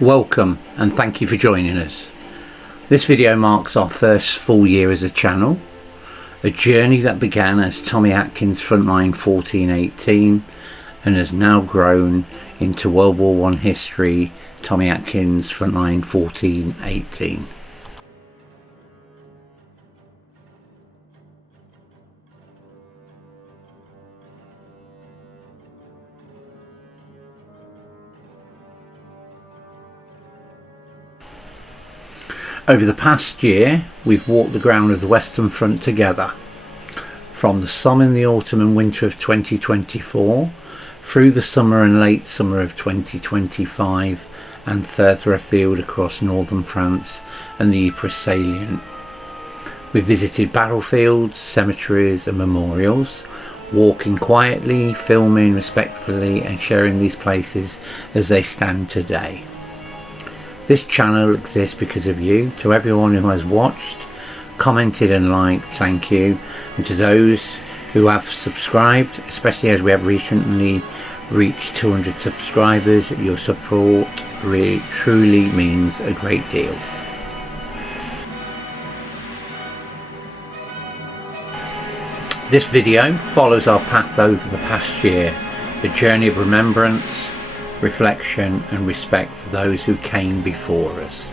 Welcome and thank you for joining us. This video marks our first full year as a channel, a journey that began as Tommy Atkins Frontline 1418 and has now grown into WW1 History Tommy Atkins Frontline 1418. Over the past year, we've walked the ground of the Western Front together, from the Somme in the autumn and winter of 2024, through the summer and late summer of 2025, and further afield across northern France and the Ypres Salient. We visited battlefields, cemeteries and memorials, walking quietly, filming respectfully and sharing these places as they stand today. This channel exists because of you. To everyone who has watched, commented and liked, thank you. And to those who have subscribed, especially as we have recently reached 200 subscribers, your support really truly means a great deal. This video follows our path over the past year, the journey of remembrance, reflection and respect for those who came before us.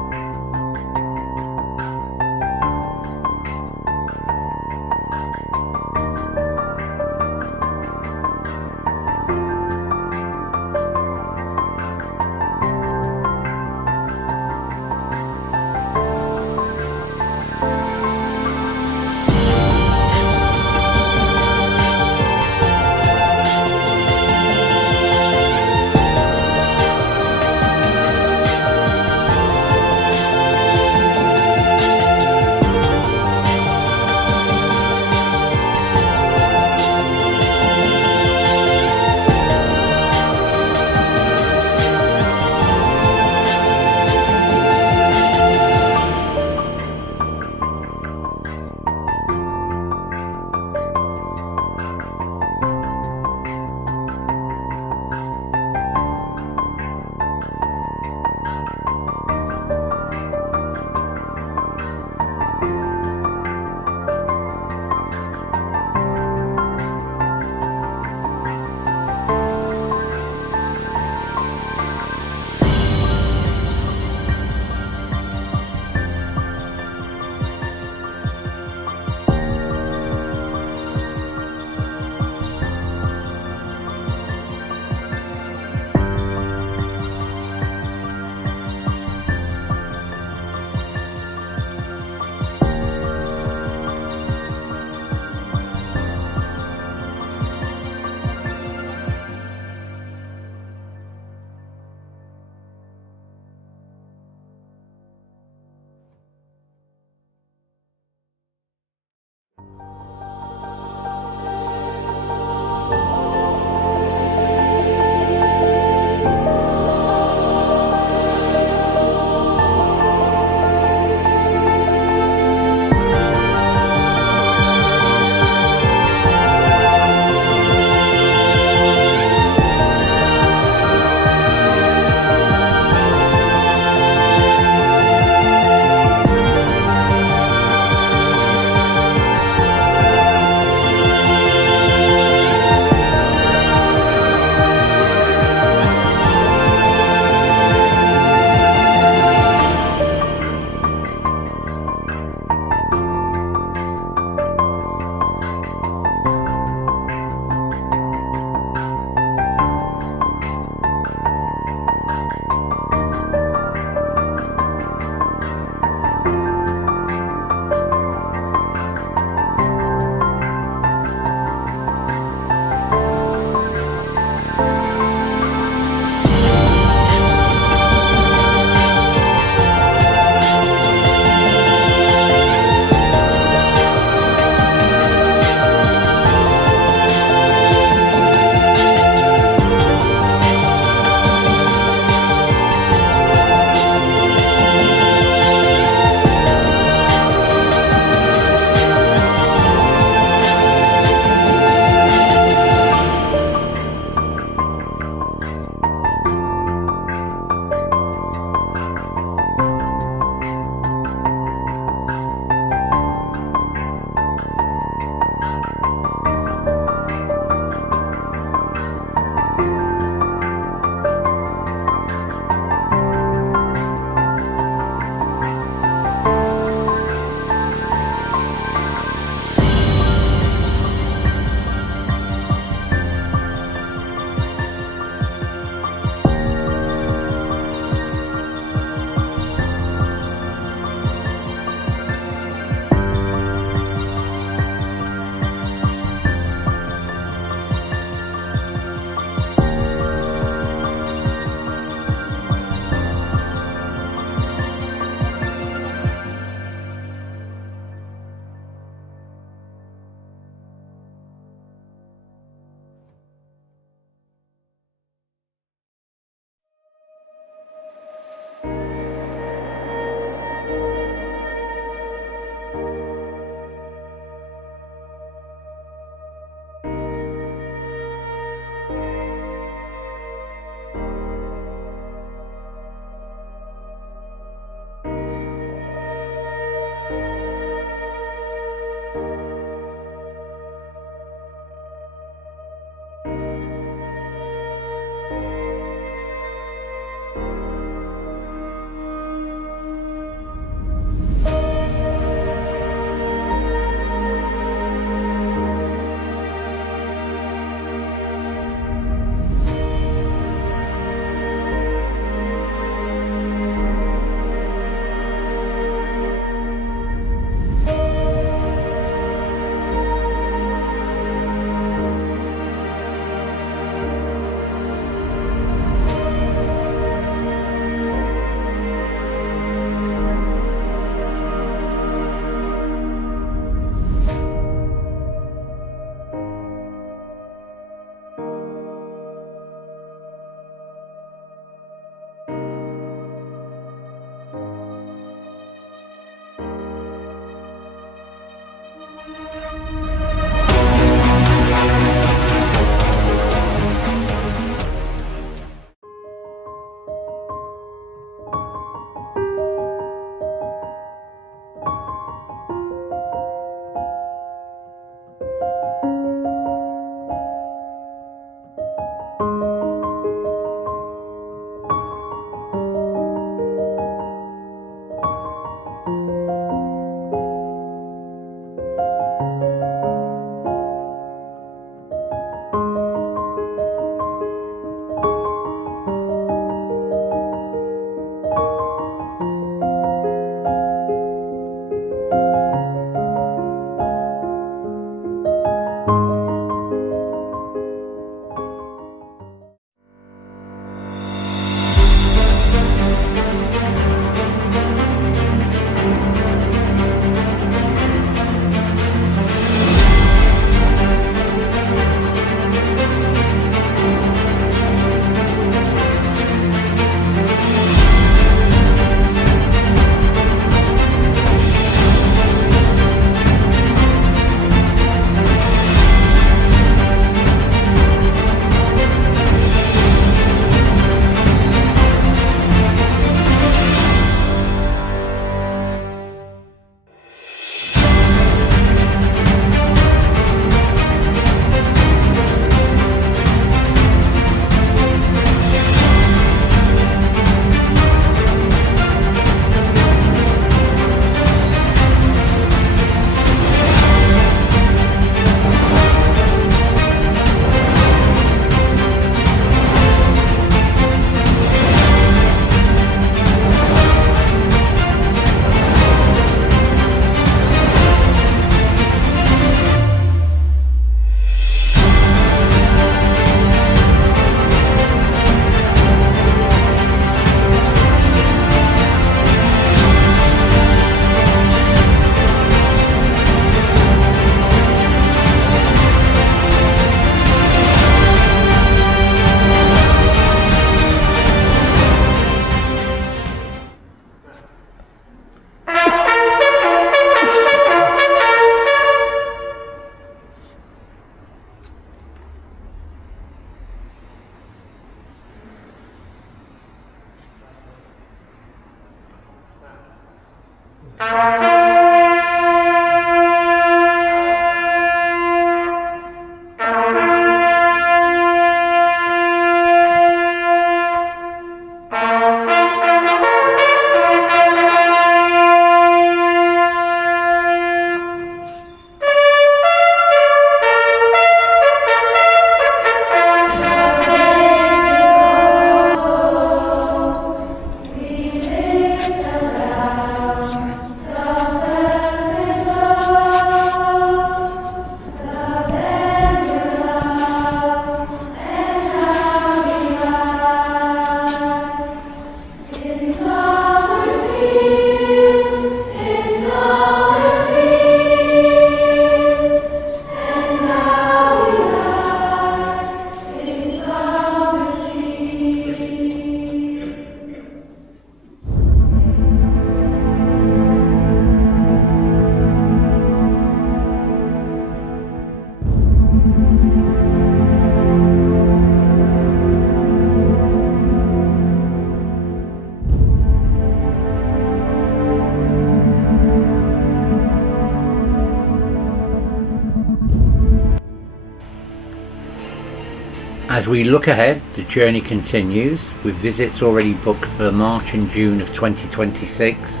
As we look ahead, the journey continues, with visits already booked for March and June of 2026.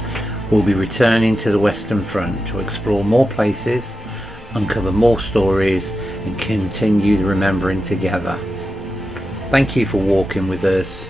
We'll be returning to the Western Front to explore more places, uncover more stories, and continue remembering together. Thank you for walking with us.